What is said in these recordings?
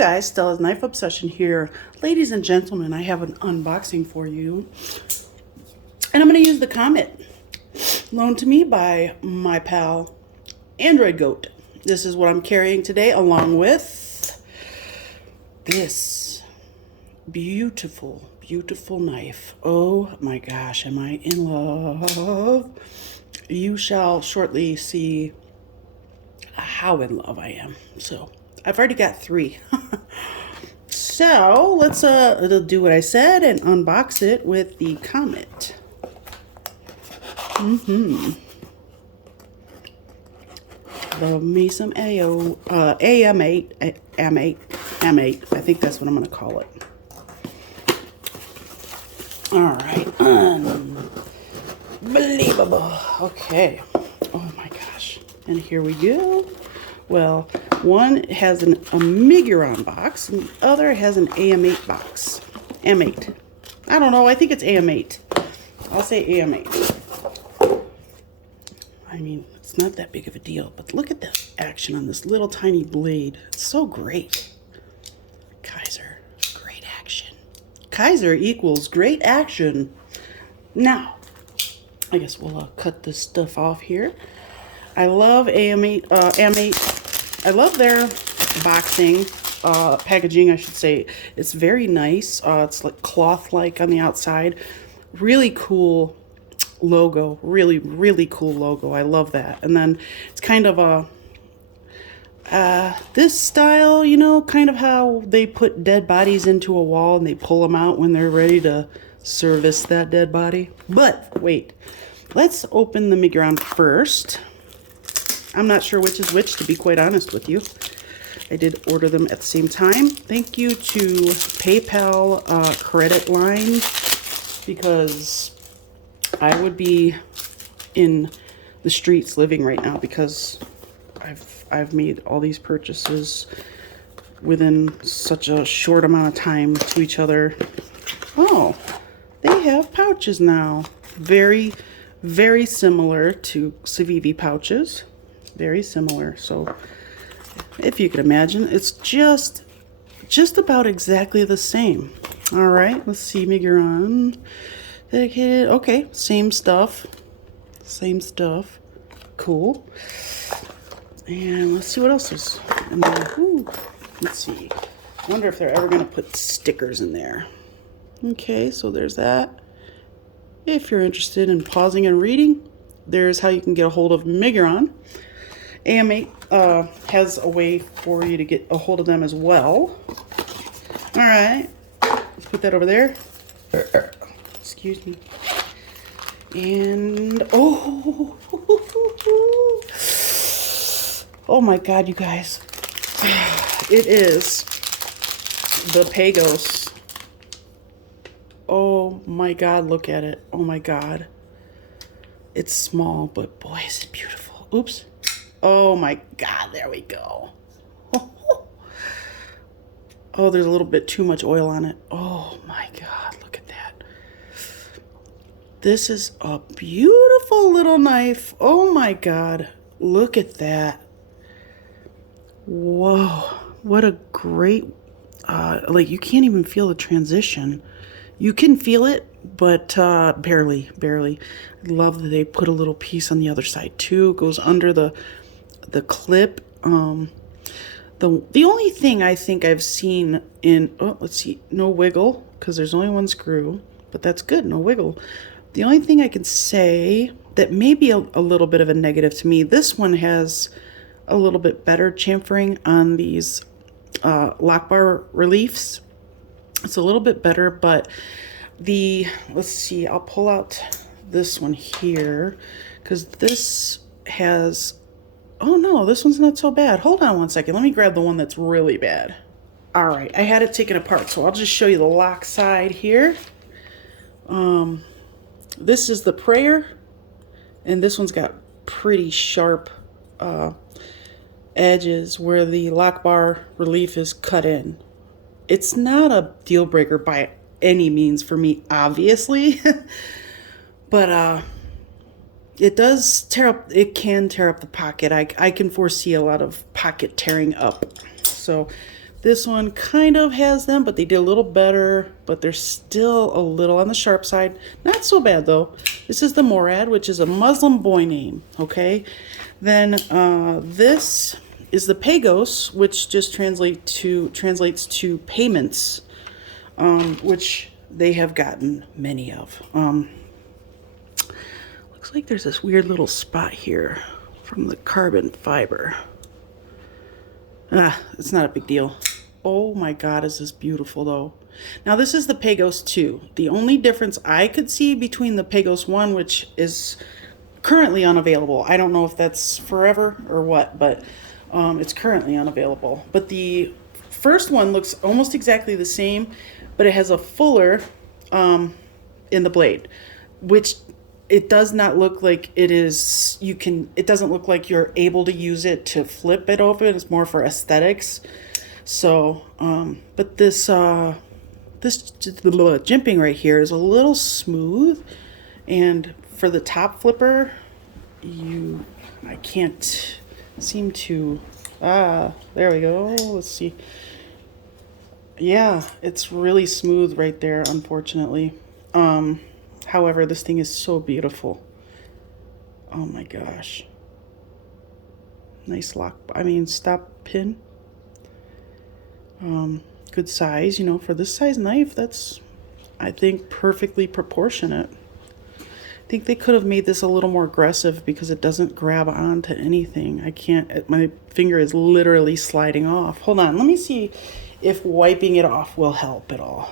guys, Stella's Knife Obsession here. Ladies and gentlemen, I have an unboxing for you. And I'm going to use the Comet, loaned to me by my pal, Android Goat. This is what I'm carrying today, along with this beautiful, beautiful knife. Oh my gosh, am I in love? You shall shortly see how in love I am. So I've already got 3. So let's do what I said and unbox it with the Comet. Love me some AM8, M8. I think that's what I'm going to call it. All right, unbelievable. Okay. Oh my gosh. And here we go. Well, one has a Miguron box, and the other has an AM8 box. M8. I don't know. I think it's AM8. I'll say AM8. I mean, it's not that big of a deal, but look at the action on this little tiny blade. It's so great. Kizer, great action. Kizer equals great action. Now, I guess we'll cut this stuff off here. I love AM8, M8. I love their boxing, packaging, I should say. It's very nice. It's like cloth-like on the outside. Really cool logo. Really, really cool logo. I love that. And then it's kind of a, this style, you know, kind of how they put dead bodies into a wall and they pull them out when they're ready to service that dead body. But wait, let's open the Miguron first. I'm not sure which is which, to be quite honest with you. I did order them at the same time. Thank you to PayPal credit line, because I would be in the streets living right now because I've made all these purchases within such a short amount of time to each other. Oh, they have pouches now. Very, very similar to Civivi pouches. Very similar. So if you could imagine, it's just about exactly the same. All right, let's see. Miguron dedicated. Okay, same stuff. Cool. And let's see what else is in there. Ooh, let's see. I wonder if they're ever going to put stickers in there. Okay, so there's that. If you're interested in pausing and reading, there's how you can get a hold of Miguron. AM8 has a way for you to get a hold of them as well. All right, let's put that over there. Excuse me. And oh my God, you guys, it is the Pagos. Oh my God, look at it. Oh my God, it's small, but boy, is it beautiful. Oops. Oh my God, there we go. Oh, there's a little bit too much oil on it. Oh my God, look at that. This is a beautiful little knife. Oh my God, look at that. Whoa, what a great, like you can't even feel the transition. You can feel it, but barely. I love that they put a little piece on the other side too. It goes under the clip. The only thing I think I've seen in, oh, let's see, no wiggle, because there's only one screw, but that's good, no wiggle. The only thing I can say that may be a little bit of a negative to me, this one has a little bit better chamfering on these lock bar reliefs. It's a little bit better, but let's see, I'll pull out this one here, because this has, oh no, this one's not so bad. Hold on one second. Let me grab the one that's really bad. All right, I had it taken apart, so I'll just show you the lock side here. This is the prayer, and this one's got pretty sharp edges where the lock bar relief is cut in. It's not a deal breaker by any means for me, obviously, but it does tear up, it can tear up the pocket. I can foresee a lot of pocket tearing up. So This one kind of has them, but they did a little better, but they're still a little on the sharp side. Not so bad though. This is the Morad, which is a Muslim boy name, okay? Then this is the Pagos, which just translates to payments, which they have gotten many of. Looks like there's this weird little spot here from the carbon fiber. It's not a big deal. Oh my God, is this beautiful though. Now this is the Pagos 2. The only difference I could see between the Pagos 1, which is currently unavailable. I don't know if that's forever or what, but it's currently unavailable. But the first one looks almost exactly the same, but it has a fuller in the blade, which it does not look like it is, it doesn't look like you're able to use it to flip it open. It's more for aesthetics. So, but this jimping right here is a little smooth, and for the top flipper, I can't seem to, there we go. Let's see. Yeah, it's really smooth right there, unfortunately. However, this thing is so beautiful. Oh my gosh. Nice lock, stop pin. Good size, for this size knife, that's, I think, perfectly proportionate. I think they could have made this a little more aggressive because it doesn't grab onto anything. I can't, my finger is literally sliding off. Hold on, let me see if wiping it off will help at all.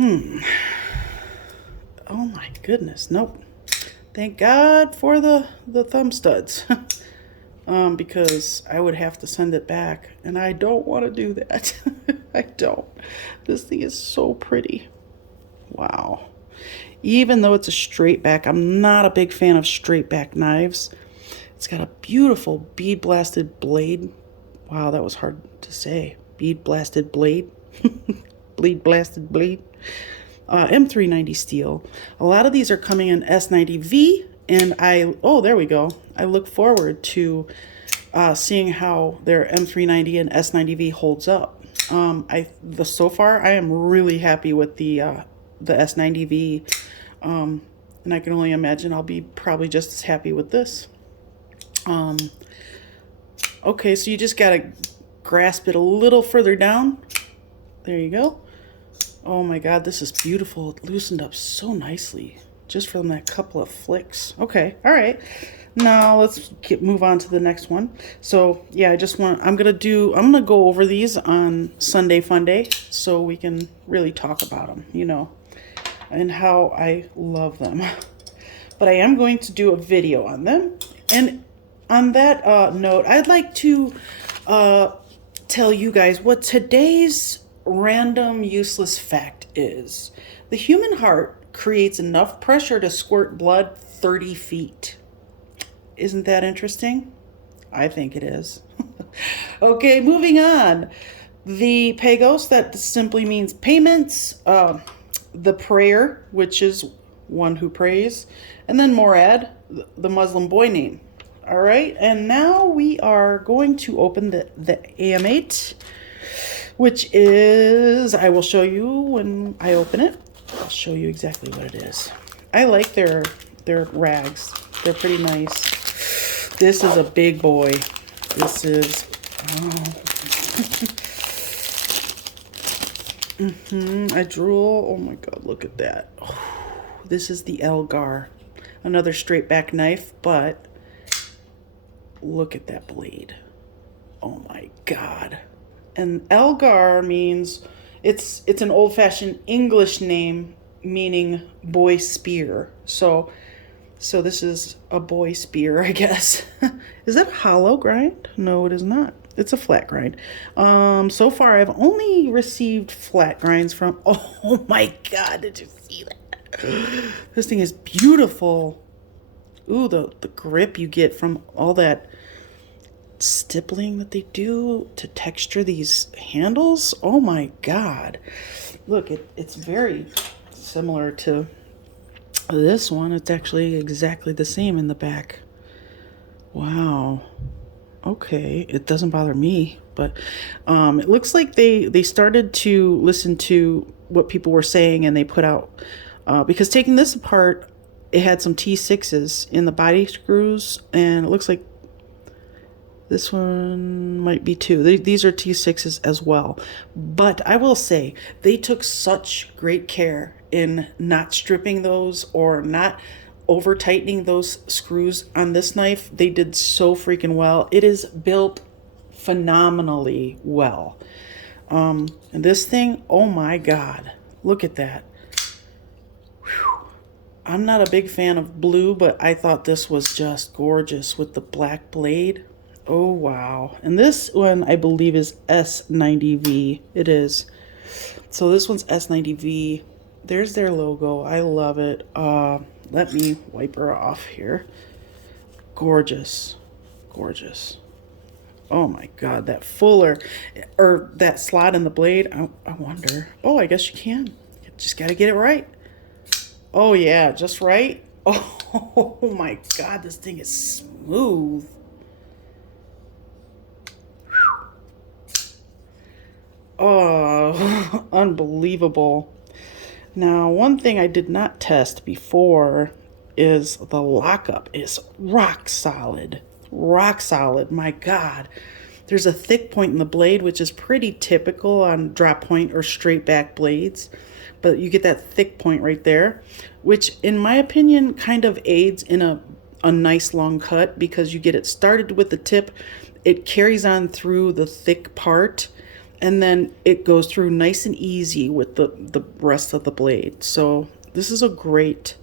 Oh my goodness, nope. Thank God for the thumb studs. Because I would have to send it back, and I don't want to do that. I don't. This thing is so pretty. Wow. Even though it's a straight back, I'm not a big fan of straight back knives. It's got a beautiful bead blasted blade. Wow, that was hard to say. Bead blasted blade. Bleed blasted blade. M390 steel. A lot of these are coming in S90V, and there we go. I look forward to seeing how their M390 and S90V holds up. So far, I am really happy with the S90V, and I can only imagine I'll be probably just as happy with this. Okay, so you just gotta grasp it a little further down. There you go. Oh my God, this is beautiful. It loosened up so nicely just from that couple of flicks. Okay, all right. Now let's move on to the next one. So yeah, I'm gonna go over these on Sunday Fun Day so we can really talk about them, and how I love them. But I am going to do a video on them. And on that note, I'd like to tell you guys what today's random useless fact is. The human heart creates enough pressure to squirt blood 30 feet. Isn't that interesting? I think it is. Okay, moving on. The Pagos, that simply means payments. The prayer, which is one who prays. And then Morad, the Muslim boy name. All right, and now we are going to open the AM8, which is, I will show you when I open it. I'll show you exactly what it is. I like their rags. They're pretty nice. This is a big boy. This is, I drool. Oh my God, look at that. Oh, this is the Elgar. Another straight back knife, but look at that blade. Oh my God. And Elgar means, it's an old-fashioned English name meaning boy spear. So this is a boy spear, I guess. Is that hollow grind? No, it is not. It's a flat grind. So far I've only received flat grinds from, oh my God, did you see that? This thing is beautiful. Ooh, the grip you get from all that stippling that they do to texture these handles. Oh my God. Look, it's very similar to this one. It's actually exactly the same in the back. Wow. Okay, it doesn't bother me, but it looks like they started to listen to what people were saying, and they put out because taking this apart, it had some T6s in the body screws, and it looks like this one might be too. These are T6s as well. But I will say, they took such great care in not stripping those or not over tightening those screws on this knife. They did so freaking well. It is built phenomenally well. And this thing, oh my God, look at that. Whew. I'm not a big fan of blue, but I thought this was just gorgeous with the black blade. Oh, wow. And this one, I believe, is S90V. It is. So this one's S90V. There's their logo. I love it. Let me wipe her off here. Gorgeous. Gorgeous. Oh, my God. That fuller, or that slot in the blade, I wonder. Oh, I guess you can. You just got to get it right. Oh, yeah. Just right. Oh, my God. This thing is smooth. Oh, unbelievable. Now, one thing I did not test before is the lockup is rock solid. Rock solid. My God. There's a thick point in the blade, which is pretty typical on drop point or straight back blades. But you get that thick point right there, which in my opinion kind of aids in a nice long cut because you get it started with the tip. It carries on through the thick part, and then it goes through nice and easy with the rest of the blade. So this is a great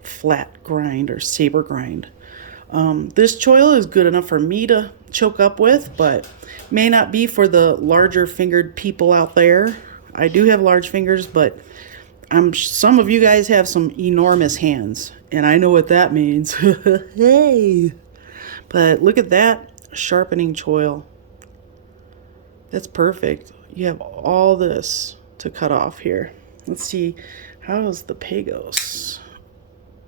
flat grind or saber grind. This choil is good enough for me to choke up with, but may not be for the larger fingered people out there. I do have large fingers, but some of you guys have some enormous hands, and I know what that means. Hey! But look at that sharpening choil. That's perfect. You have all this to cut off here. Let's see. How is the Pagos?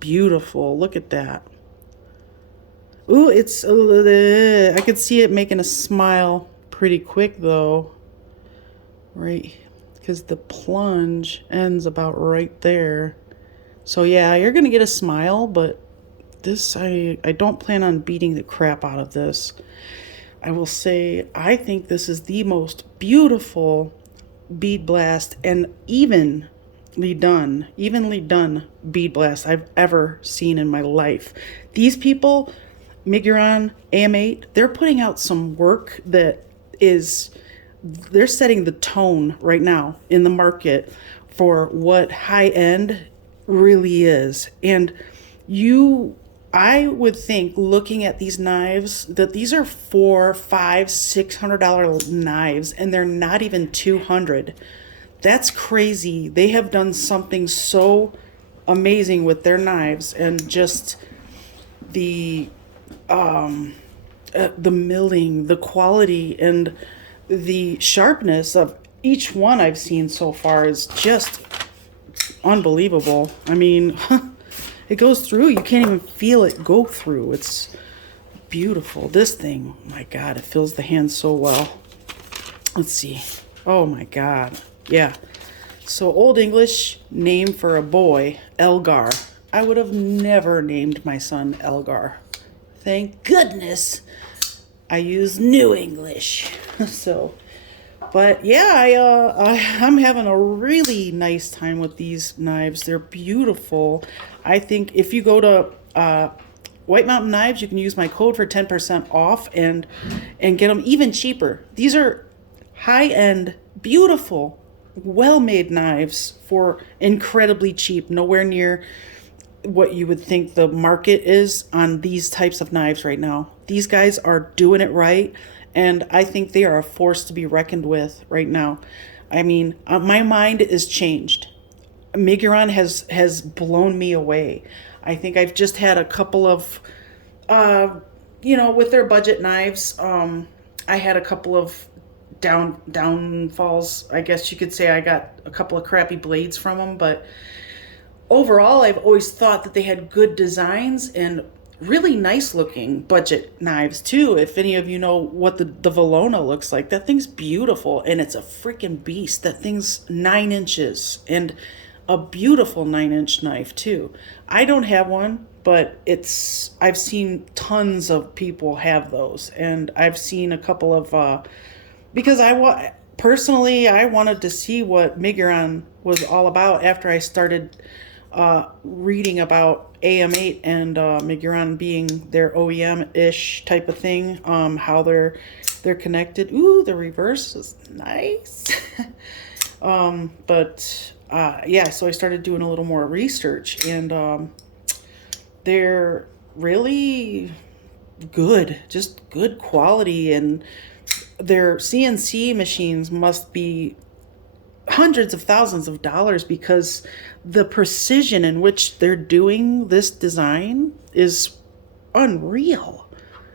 Beautiful. Look at that. Ooh, it's... I could see it making a smile pretty quick, though. Right. Because the plunge ends about right there. So, yeah, you're going to get a smile, but this... I don't plan on beating the crap out of this. I will say, I think this is the most beautiful bead blast and evenly done bead blast I've ever seen in my life. These people, Miguron, AM8, they're putting out some work that is, they're setting the tone right now in the market for what high end really is. And I would think, looking at these knives, that these are $400, $500, $600 knives, and they're not even $200. That's crazy. They have done something so amazing with their knives, and just the milling, the quality, and the sharpness of each one I've seen so far is just unbelievable. I mean. It goes through. You can't even feel it go through. It's beautiful. This thing, my God, it fills the hand so well. Let's see. Oh, my God. Yeah. So Old English name for a boy, Elgar. I would have never named my son Elgar. Thank goodness I use New English. So... But yeah, I'm having a really nice time with these knives. They're beautiful. I think if you go to White Mountain Knives, you can use my code for 10% off and get them even cheaper. These are high-end, beautiful, well-made knives for incredibly cheap. Nowhere near what you would think the market is on these types of knives right now. These guys are doing it right. And I think they are a force to be reckoned with right now. I mean, my mind is changed. Miguron has blown me away. I think I've just had a couple of, with their budget knives, I had a couple of downfalls. I guess you could say I got a couple of crappy blades from them. But overall, I've always thought that they had good designs and really nice looking budget knives too. If any of you know what the Valona looks like, that thing's beautiful and it's a freaking beast. That thing's 9 inches and a beautiful 9 inch knife too. I don't have one, but I've seen tons of people have those, and I've seen a couple of because personally I wanted to see what Miguron was all about after I started reading about AM8 and Miguron being their OEM-ish type of thing, how they're connected. Ooh, the reverse is nice. Yeah, so I started doing a little more research, and they're really good, just good quality, and their CNC machines must be hundreds of thousands of dollars because the precision in which they're doing this design is unreal.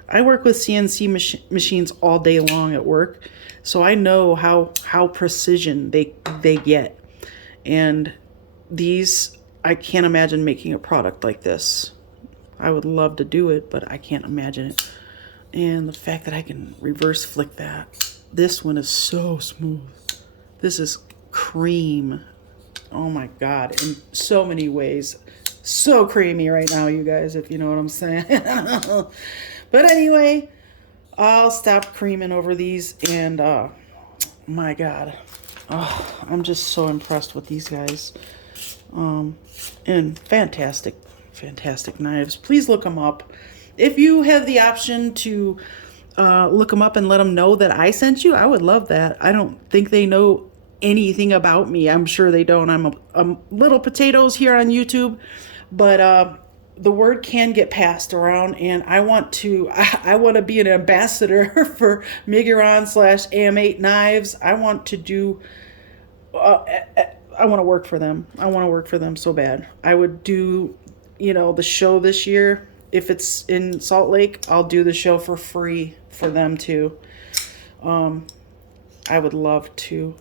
I work with CNC machines all day long at work, so I know how precision they get. And these, I can't imagine making a product like this. I would love to do it, but I can't imagine it. And the fact that I can reverse flick that. This one is so smooth. This is cream. Oh my God, in so many ways. So creamy right now, you guys, if you know what I'm saying. But anyway, I'll stop creaming over these, and my God. Oh, I'm just so impressed with these guys. And fantastic knives. Please look them up. If you have the option to look them up and let them know that I sent you, I would love that. I don't think they know anything about me. I'm sure they don't. I'm a little potatoes here on YouTube, but the word can get passed around, and I want to be an ambassador for Miguron / AM8 knives. I want to do. I want to work for them. I want to work for them so bad. I would do, the show this year. If it's in Salt Lake, I'll do the show for free for them too. I would love to.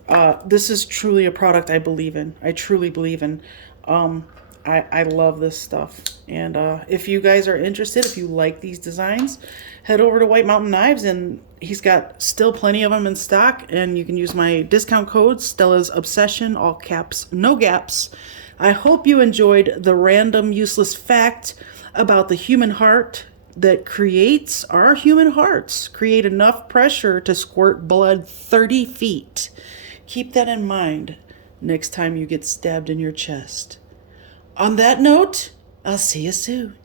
This is truly a product I believe in. I truly believe in. I love this stuff. And if you guys are interested, if you like these designs, head over to White Mountain Knives, and he's got still plenty of them in stock. And you can use my discount code, Stella's Obsession, all caps, no gaps. I hope you enjoyed the random useless fact about the human heart that creates our human hearts create enough pressure to squirt blood 30 feet. Keep that in mind next time you get stabbed in your chest. On that note, I'll see you soon.